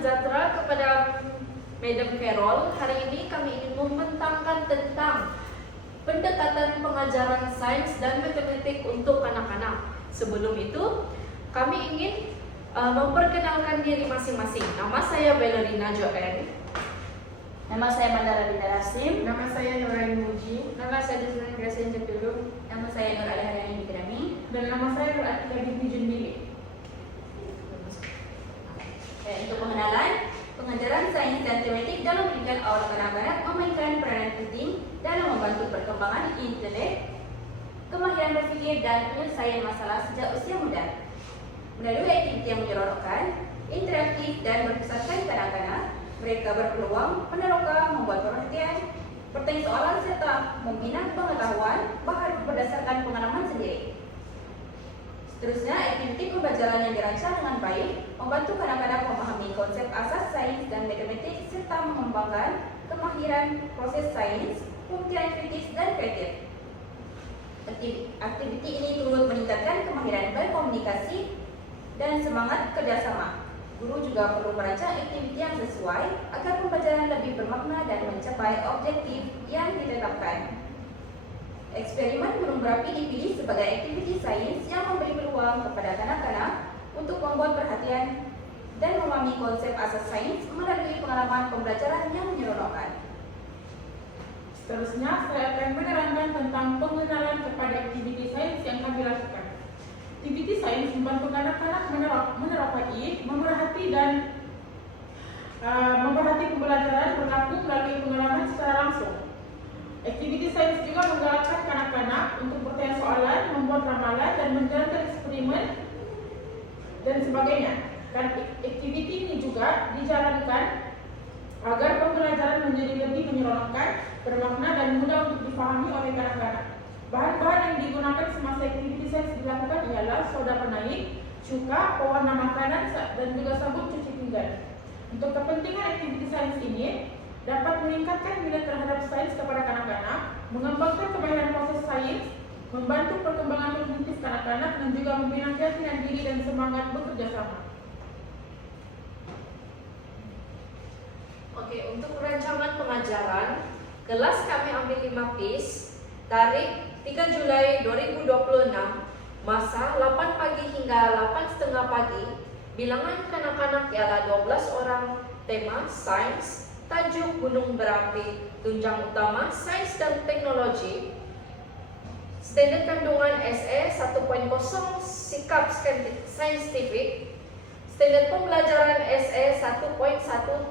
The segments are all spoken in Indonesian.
sejahtera kepada Madam Carol. Hari ini kami ingin membentangkan tentang pendekatan pengajaran sains dan matematik untuk anak-anak. Sebelum itu, kami ingin memperkenalkan diri masing-masing. Nama saya Valerina Joanne. Nama saya Mandara Binda Rasim. Nama saya Nuraini Muji. Nama saya Desmond Gracian Jepilum. Nama saya Nur Alihariani Bikrami. Dan nama saya Nur Atika binti Junbili. Untuk pengenalan, pengajaran sains dan matematik dalam pendidikan awal kanak-kanak memainkan peranan penting dalam membantu perkembangan intelek, kemahiran berpikir dan penyelesaian masalah sejak usia muda. Melalui aktiviti yang menyeronokkan, interaktif dan berkesan kanak-kanak, mereka berpeluang meneroka, membuat perhatian, bertanya soalan serta membina pengetahuan baru berdasarkan pengalaman sendiri. Seterusnya, aktiviti pembelajaran yang dirancang dengan baik membantu kanak-kanak memahami konsep asas sains dan matematik serta mengembangkan kemahiran proses sains, pemikiran kritis dan kreatif. Aktiviti ini turut meningkatkan kemahiran berkomunikasi dan semangat kerjasama. Guru juga perlu merancang aktiviti yang sesuai agar pembelajaran lebih bermakna dan mencapai objektif yang ditetapkan. Eksperimen gunung berapi dipilih sebagai aktiviti sains yang memberi peluang kepada kanak-kanak untuk membuat perhatian dan memahami konsep asas sains melalui pengalaman pembelajaran yang menyeronokkan. Seterusnya, saya akan menerangkan tentang pengenalan kepada aktiviti sains yang kami lakukan. Aktiviti sains membantu anak-anak menerapati, memerhati pembelajaran berlaku melalui pengalaman secara langsung. Aktiviti sains juga menggalakkan kanak-kanak untuk bertanya soalan, membuat ramalan, dan menjalankan eksperimen dan sebagainya. Dan aktiviti ini juga dijalankan agar pembelajaran menjadi lebih menyeronokkan, bermakna, dan mudah untuk dipahami oleh kanak-kanak. Bahan-bahan yang digunakan semasa aktiviti sains dilakukan ialah soda penaik, cuka, pewarna makanan, dan juga sabun cuci pinggan. Untuk kepentingan aktiviti sains ini dapat meningkatkan minat terhadap sains kepada kanak-kanak, mengembangkan kemahiran proses sains, membantu perkembangan kognitif kanak-kanak, dan juga membina keyakinan diri dan semangat bekerja sama. Oke, untuk rancangan pengajaran, kelas kami ambil 5 piece, tarikh 3 Julai 2026, masa 8 pagi hingga 8.30 pagi, bilangan kanak-kanak ialah 12 orang, tema sains, tajuk gunung berapi, tunjang utama sains dan teknologi, standar kandungan SE 1.0 sikap saintifik, standar pembelajaran SE 1.1.1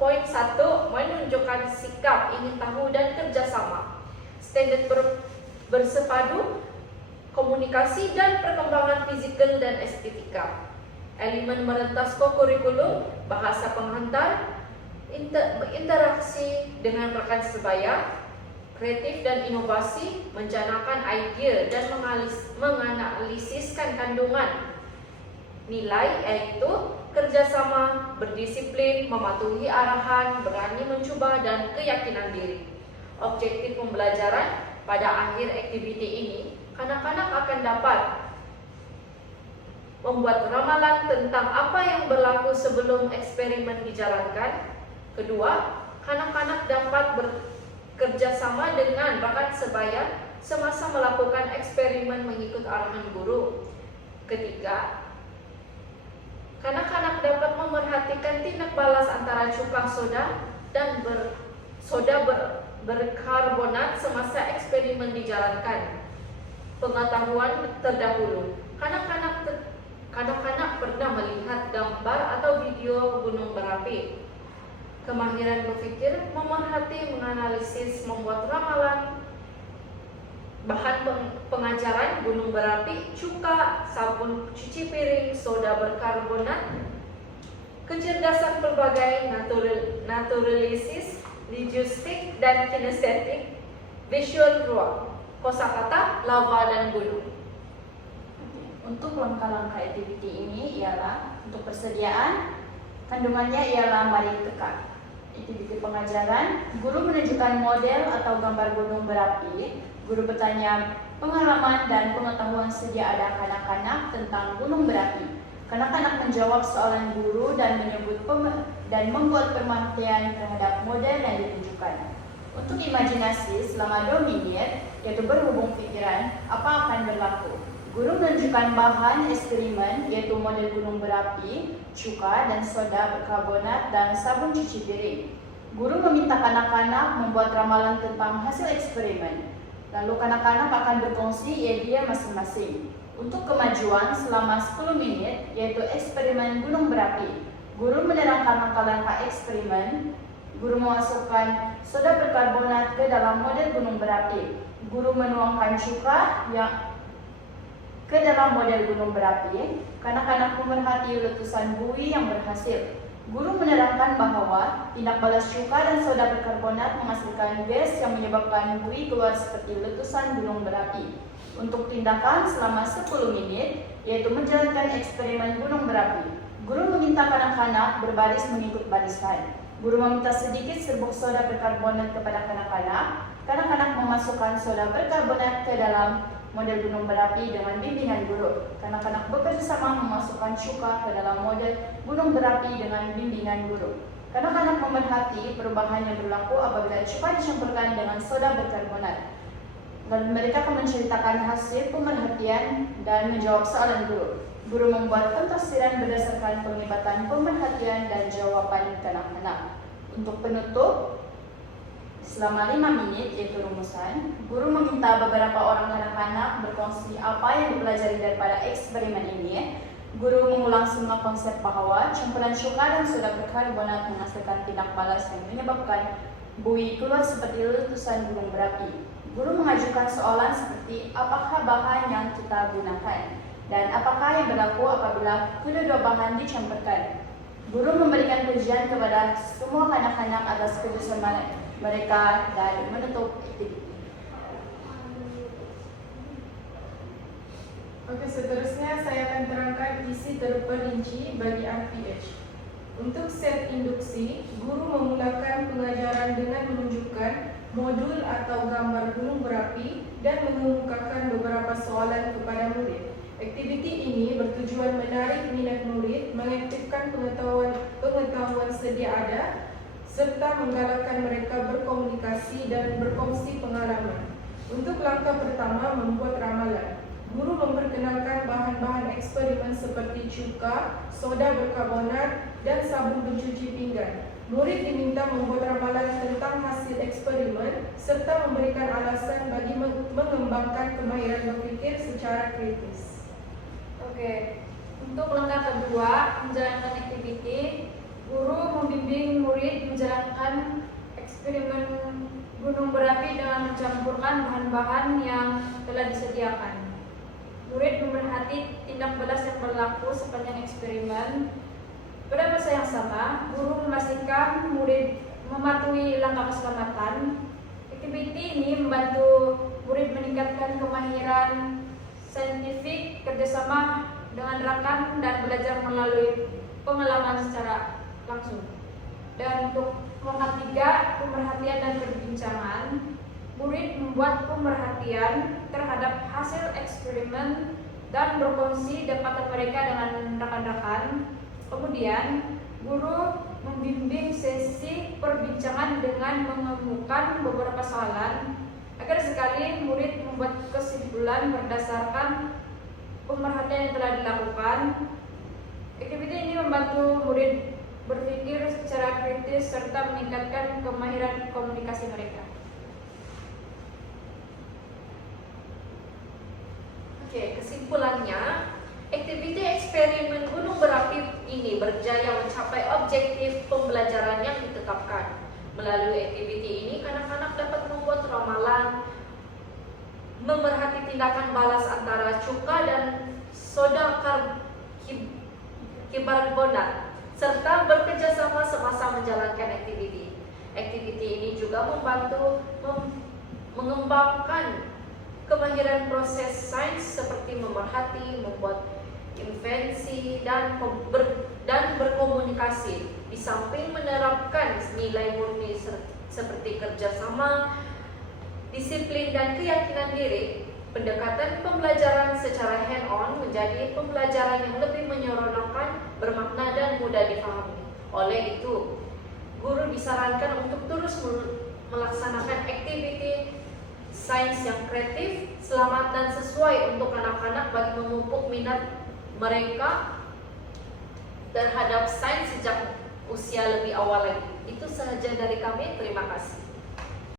menunjukkan sikap ingin tahu dan kerjasama, standar bersepadu, komunikasi dan perkembangan fisikal dan estetika, elemen merentas kokurikulum, bahasa penghantar, interaksi dengan rekan sebaya, kreatif dan inovasi, menjanakan ide dan menganalisiskan kandungan nilai, yaitu kerjasama, berdisiplin, mematuhi arahan, berani mencoba, dan keyakinan diri. Objektif pembelajaran pada akhir aktiviti ini, kanak-kanak akan dapat membuat ramalan tentang apa yang berlaku sebelum eksperimen dijalankan. Kedua, kanak-kanak dapat bekerja sama dengan rekan sebaya semasa melakukan eksperimen mengikut arahan guru. Ketiga, kanak-kanak dapat memerhatikan tindak balas antara cuka soda dan berkarbonat semasa eksperimen dijalankan. Pengetahuan terdahulu, kanak-kanak pernah melihat gambar atau video gunung berapi. Kemahiran berpikir, memerhati, menganalisis, membuat ramalan, bahan pengajaran gunung berapi, cuka, sabun cuci piring, soda berkarbonat, kecerdasan berbagai, naturalisis, linguistik dan kinestetik, visual ruang, kosakata, lava dan gunung. Untuk langkah-langkah aktiviti ini ialah untuk persediaan, kandungannya ialah mari tekak. Aktiviti pengajaran, guru menunjukkan model atau gambar gunung berapi, guru bertanya pengalaman dan pengetahuan sedia ada kanak-kanak tentang gunung berapi. Kanak-kanak menjawab soalan guru dan membuat pemantian terhadap model yang ditunjukkan. Untuk imajinasi selama 2 menit, yaitu berhubung pikiran, apa akan berlaku? Guru menunjukkan bahan eksperimen, yaitu model gunung berapi, cuka dan soda berkarbonat, dan sabun cuci piring. Guru meminta kanak-kanak membuat ramalan tentang hasil eksperimen. Lalu kanak-kanak akan berkongsi idea masing-masing. Untuk kemajuan selama 10 menit, yaitu eksperimen gunung berapi. Guru menerangkan langkah-langkah eksperimen. Guru memasukkan soda berkarbonat ke dalam model gunung berapi. Guru menuangkan cuka ke dalam model gunung berapi. Kanak-kanak memerhati letusan buih yang berhasil. Guru menerangkan bahwa tindak balas cuka dan soda berkarbonat menghasilkan gas yang menyebabkan buih keluar seperti letusan gunung berapi. Untuk tindakan selama 10 menit, yaitu menjalankan eksperimen gunung berapi. Guru meminta kanak-kanak berbaris mengikut barisan. Guru meminta sedikit serbuk soda berkarbonat kepada kanak-kanak. Kanak-kanak memasukkan soda berkarbonat ke dalam model gunung berapi dengan bimbingan guru. Kanak-kanak bekerja sama memasukkan cuka ke dalam model gunung berapi dengan bimbingan guru. Kanak-kanak memerhati perubahan yang berlaku apabila cuka dicampurkan dengan soda berkarbonat. Lalu mereka akan menceritakan hasil pemerhatian dan menjawab soalan guru. Guru membuat pentafsiran berdasarkan penglibatan pemerhatian dan jawaban kanak-kanak. Untuk penutup, selama 5 menit, yaitu rumusan, guru meminta beberapa orang kanak-kanak berkongsi apa yang dipelajari daripada eksperimen ini. Guru mengulang semua konsep bahwa campuran cuka dan soda berkarbonat menghasilkan tindak balas yang menyebabkan buih keluar seperti letusan gunung berapi. Guru mengajukan soalan seperti apakah bahan yang kita gunakan dan apakah yang berlaku apabila kedua bahan dicampurkan. Guru memberikan pujian kepada semua kanak-kanak atas kerjasama mereka dan menutup aktiviti. Oke, seterusnya saya akan terangkan isi terperinci bagi RPH. Untuk set induksi, guru memulakan pengajaran dengan menunjukkan modul atau gambar gunung berapi dan mengemukakan beberapa soalan kepada murid. Aktiviti ini bertujuan menarik minat murid, mengaktifkan pengetahuan sedia ada, serta menggalakkan mereka berkomunikasi dan berkongsi pengalaman. Untuk langkah pertama, membuat ramalan. Guru memperkenalkan bahan-bahan eksperimen seperti cuka, soda berkarbonat, dan sabun pencuci pinggan. Murid diminta membuat ramalan tentang hasil eksperimen serta memberikan alasan bagi mengembangkan kemahiran berpikir secara kritis. Oke, untuk langkah kedua, menjalankan aktiviti, guru membimbing murid menjalankan eksperimen gunung berapi dengan mencampurkan bahan-bahan yang telah disediakan. Murid memerhati tindak balas yang berlaku sepanjang eksperimen. Pada masa yang sama, guru memastikan murid mematuhi langkah keselamatan. Aktiviti ini membantu murid meningkatkan kemahiran saintifik, kerjasama dengan rekan, dan belajar melalui pengalaman secara langsung. Dan untuk langkah 3, pemerhatian dan perbincangan, murid membuat pemerhatian terhadap hasil eksperimen dan berkongsi dapatan mereka dengan rekan-rekan. Kemudian, guru membimbing sesi perbincangan dengan mengemukakan beberapa soalan agar sekali murid membuat kesimpulan berdasarkan pemerhatian yang telah dilakukan. Aktiviti ini membantu murid berpikir secara kritis serta meningkatkan kemahiran komunikasi mereka. Oke, kesimpulannya, aktiviti eksperimen gunung berapi ini berjaya mencapai objektif pembelajaran yang ditetapkan. Melalui aktiviti ini, kanak-kanak dapat membuat ramalan, memerhati tindakan balas antara cuka dan soda karbonat, serta bekerja sama semasa menjalankan aktiviti. Aktiviti ini juga membantu mengembangkan kemahiran proses sains seperti memerhati, membuat invensi, dan berkomunikasi. Di samping menerapkan nilai murni seperti kerjasama, disiplin, dan keyakinan diri, pendekatan pembelajaran secara hand-on menjadi pembelajaran yang lebih menyeronokkan, bermakna dan mudah difahami. Oleh itu, guru disarankan untuk terus melaksanakan aktiviti sains yang kreatif, selamat dan sesuai untuk anak-anak bagi memupuk minat mereka terhadap sains sejak usia lebih awal lagi. Itu sahaja dari kami, terima kasih.